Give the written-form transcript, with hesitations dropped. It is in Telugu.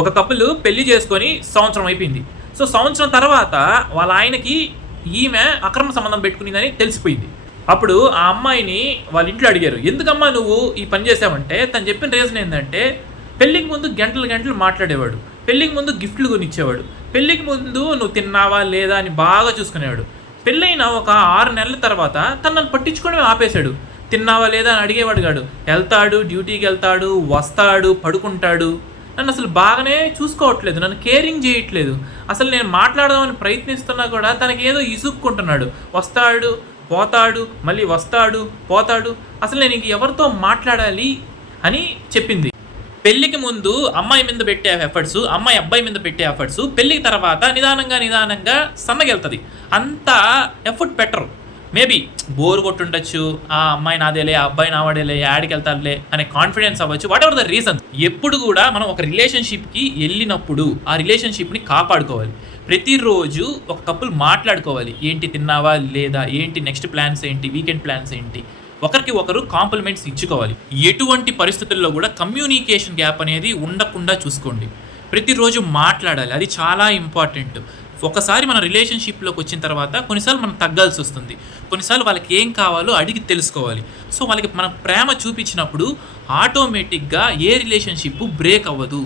ఒక కపుల్ పెళ్లి చేసుకొని సంవత్సరం అయిపోయింది. సో సంవత్సరం తర్వాత వాళ్ళ ఆయనకి ఈమె అక్రమ సంబంధం పెట్టుకునిందని తెలిసిపోయింది. అప్పుడు ఆ అమ్మాయిని వాళ్ళ ఇంట్లో అడిగారు, ఎందుకమ్మా నువ్వు ఈ పని చేసావంటే తను చెప్పిన రీజన్ ఏంటంటే, పెళ్ళికి ముందు గంటలు గంటలు మాట్లాడేవాడు, పెళ్ళికి ముందు గిఫ్ట్లు కొనిచ్చేవాడు, పెళ్ళికి ముందు నువ్వు తిన్నావా లేదా అని బాగా చూసుకునేవాడు. పెళ్ళైన ఒక 6 నెలల తర్వాత తను నన్ను పట్టించుకోవడమే ఆపేశాడు. తిన్నావా లేదా అని అడిగేవాడు కాడు. వెళ్తాడు, డ్యూటీకి వెళ్తాడు, వస్తాడు, పడుకుంటాడు. నన్ను అసలు బాగానే చూసుకోవట్లేదు, నన్ను కేరింగ్ చేయట్లేదు. అసలు నేను మాట్లాడదామని ప్రయత్నిస్తున్నా కూడా తనకి ఏదో ఇసుక్కుంటున్నాడు. వస్తాడు, పోతాడు, మళ్ళీ వస్తాడు, పోతాడు. అసలు నేను ఇంక ఎవరితో మాట్లాడాలి అని చెప్పింది. పెళ్ళికి ముందు అమ్మాయి మీద పెట్టే ఎఫర్ట్స్, అమ్మాయి అబ్బాయి మీద పెట్టే ఎఫర్ట్స్, పెళ్ళికి తర్వాత నిదానంగా సన్నగెళ్తుంది. అంత ఎఫర్ట్ పెట్టరు. మేబీ బోర్ కొట్టుండొచ్చు, ఆ అమ్మాయి నాదేలే, ఆ అబ్బాయి నావాడేలే, యాడికి వెళ్తారులే అనే కాన్ఫిడెన్స్ అవ్వచ్చు, వాట్ ఎవర్ ద రీజన్. ఎప్పుడు కూడా మనం ఒక రిలేషన్షిప్కి వెళ్ళినప్పుడు ఆ రిలేషన్షిప్ని కాపాడుకోవాలి. ప్రతిరోజు ఒక కపుల్ మాట్లాడుకోవాలి, ఏంటి తిన్నావా లేదా, ఏంటి నెక్స్ట్ ప్లాన్స్ ఏంటి, వీకెండ్ ప్లాన్స్ ఏంటి, ఒకరికి ఒకరు కాంప్లిమెంట్స్ ఇచ్చుకోవాలి. ఎటువంటి పరిస్థితుల్లో కూడా కమ్యూనికేషన్ గ్యాప్ అనేది ఉండకుండా చూసుకోండి. ప్రతిరోజు మాట్లాడాలి, అది చాలా ఇంపార్టెంట్. ఒకసారి మన రిలేషన్షిప్లోకి వచ్చిన తర్వాత కొన్నిసార్లు మనం తగ్గాల్సి వస్తుంది, కొన్నిసార్లు వాళ్ళకి ఏం కావాలో అడిగి తెలుసుకోవాలి. సో వాళ్ళకి మన ప్రేమ చూపించినప్పుడు ఆటోమేటిక్గా ఏ రిలేషన్షిప్ బ్రేక్ అవ్వదు.